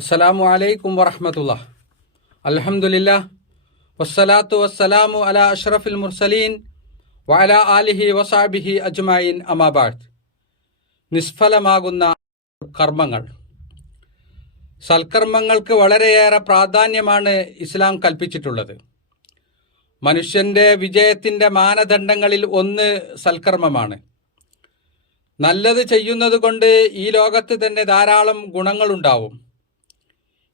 അസ്സലാമു അലൈക്കും വറഹമത്തുള്ള അലഹമുല്ല വസ്സലാത്തു വസ്സലാമു അല അഷ്റഫിൽ മുർസലീൻ വഅല ആലിഹി വസാബിഹി അജ്മായിൻ അമാബാദ് നിസ്ഫലമാകുന്ന കർമ്മങ്ങൾ. സൽക്കർമ്മങ്ങൾക്ക് വളരെയേറെ പ്രാധാന്യമാണ് ഇസ്ലാം കൽപ്പിച്ചിട്ടുള്ളത്. മനുഷ്യന്റെ വിജയത്തിന്റെ മാനദണ്ഡങ്ങളിൽ ഒന്ന് സൽക്കർമ്മമാണ്. നല്ലത് ചെയ്യുന്നത് കൊണ്ട് ഈ ലോകത്ത് തന്നെ ധാരാളം ഗുണങ്ങളുണ്ടാവും.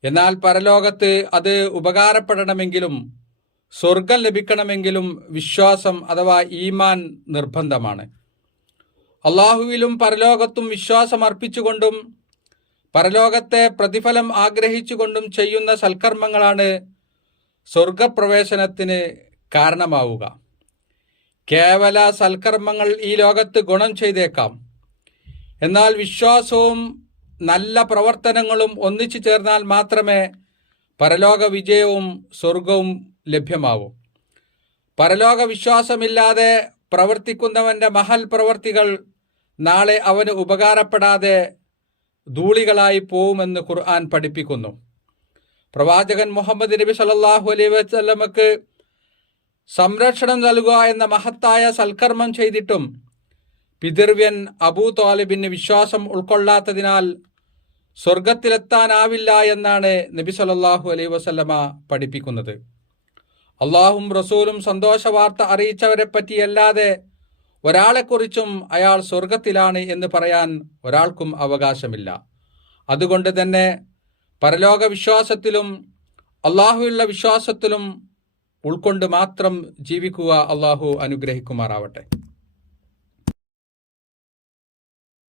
എന്നാൽ പരലോകത്ത് അത് ഉപകാരപ്പെടണമെങ്കിലും സ്വർഗം ലഭിക്കണമെങ്കിലും വിശ്വാസം അഥവാ ഈമാൻ നിർബന്ധമാണ്. അള്ളാഹുവിലും പരലോകത്തും വിശ്വാസം അർപ്പിച്ചുകൊണ്ടും പരലോകത്തെ പ്രതിഫലം ആഗ്രഹിച്ചുകൊണ്ടും ചെയ്യുന്ന സൽക്കർമ്മങ്ങളാണ് സ്വർഗപ്രവേശനത്തിന് കാരണമാവുക. കേവല സൽക്കർമ്മങ്ങൾ ഈ ലോകത്ത് ഗുണം ചെയ്തേക്കാം. എന്നാൽ വിശ്വാസവും നല്ല പ്രവർത്തനങ്ങളും ഒന്നിച്ചു ചേർന്നാൽ മാത്രമേ പരലോക വിജയവും സ്വർഗവും ലഭ്യമാവൂ. പരലോക വിശ്വാസമില്ലാതെ പ്രവർത്തിക്കുന്നവന്റെ മഹൽ പ്രവർത്തികൾ നാളെ അവന് ഉപകാരപ്പെടാതെ ധൂളികളായി പോവുമെന്ന് ഖുർആൻ പഠിപ്പിക്കുന്നു. പ്രവാചകൻ മുഹമ്മദ് നബി സല്ലല്ലാഹു അലൈ വസല്ലമക്ക് സംരക്ഷണം നൽകുക എന്ന മഹത്തായ സൽക്കർമ്മം ചെയ്തിട്ടും പിതൃവ്യൻ അബൂ വിശ്വാസം ഉൾക്കൊള്ളാത്തതിനാൽ സ്വർഗത്തിലെത്താനാവില്ല എന്നാണ് നബി സല്ലല്ലാഹു അലൈ വസല്ലമ പഠിപ്പിക്കുന്നത്. അള്ളാഹും റസൂലും സന്തോഷ വാർത്ത അറിയിച്ചവരെ പറ്റിയല്ലാതെ ഒരാളെക്കുറിച്ചും അയാൾ സ്വർഗത്തിലാണ് എന്ന് പറയാൻ ഒരാൾക്കും അവകാശമില്ല. അതുകൊണ്ട് തന്നെ പരലോക വിശ്വാസത്തിലും അള്ളാഹുവിലുള്ള വിശ്വാസത്തിലും ഉൾക്കൊണ്ട് മാത്രം ജീവിക്കുക അള്ളാഹു അനുഗ്രഹിക്കുമാറാവട്ടെ.